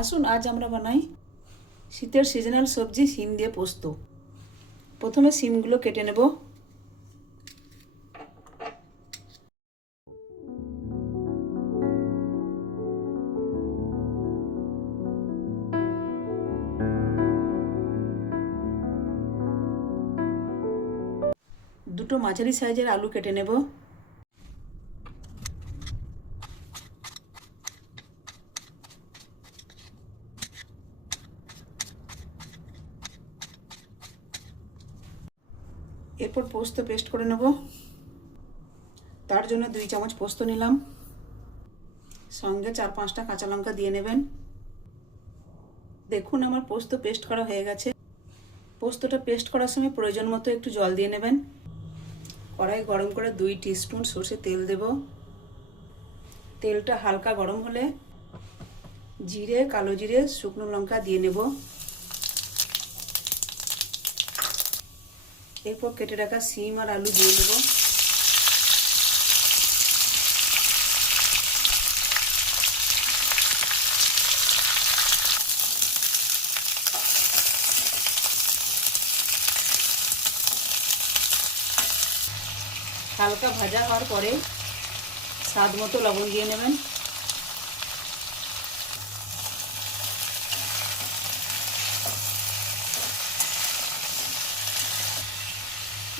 আসুন আজ আমরা বানাই শীতের সিজনাল সবজি শিম দিয়ে পোস্ত। প্রথমে শিমগুলো কেটে নেব। দুটো মাঝারি সাইজের আলু কেটে নেব। এরপর পোস্ত পেস্ট করে নেব। তার জন্য 2 চামচ পোস্ত নিলাম, সঙ্গে 4-5টা কাঁচা লঙ্কা দিয়ে নেবেন। দেখুন আমার পোস্ত পেস্ট করা হয়ে গেছে। পোস্তটা পেস্ট করার সময় প্রয়োজন মতো একটু জল দিয়ে নেবেন। কড়াই গরম করে 2 টিস্পুন সরষের তেল দেব। তেলটা হালকা গরম হলে জিরে, কালো জিরে, শুকনো লঙ্কা দিয়ে নেব। এরপর কেটে রাখা শিম আর আলু দিয়ে নেব। হালকা ভাজা হওয়ার পরে স্বাদ মতো লবণ দিয়ে নেবেন।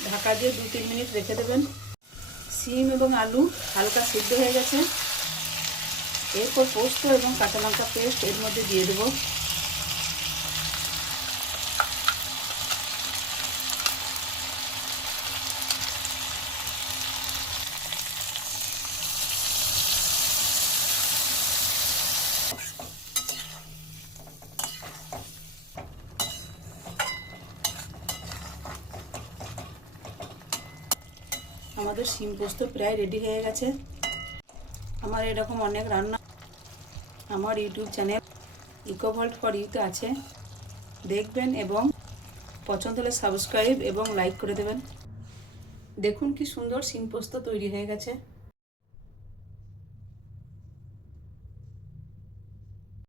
ঢাকা দিয়ে 2-3 মিনিট রেখে দেবেন। শিম এবং আলু হালকা সিদ্ধ হয়ে গেছে। এরপর পোস্ত এবং কাঁচা লঙ্কা পেস্ট এর মধ্যে দিয়ে দেব। আমাদের শিম পোস্ত প্রায় রেডি হয়ে গেছে। আমার এরকম অনেক রান্না আমার ইউটিউব চ্যানেল ইকোভল্ট ফর ইউতে আছে, দেখবেন এবং পছন্দ হলে সাবস্ক্রাইব এবং লাইক করে দেবেন। দেখুন কি সুন্দর শিম পোস্ত তৈরি হয়ে গেছে।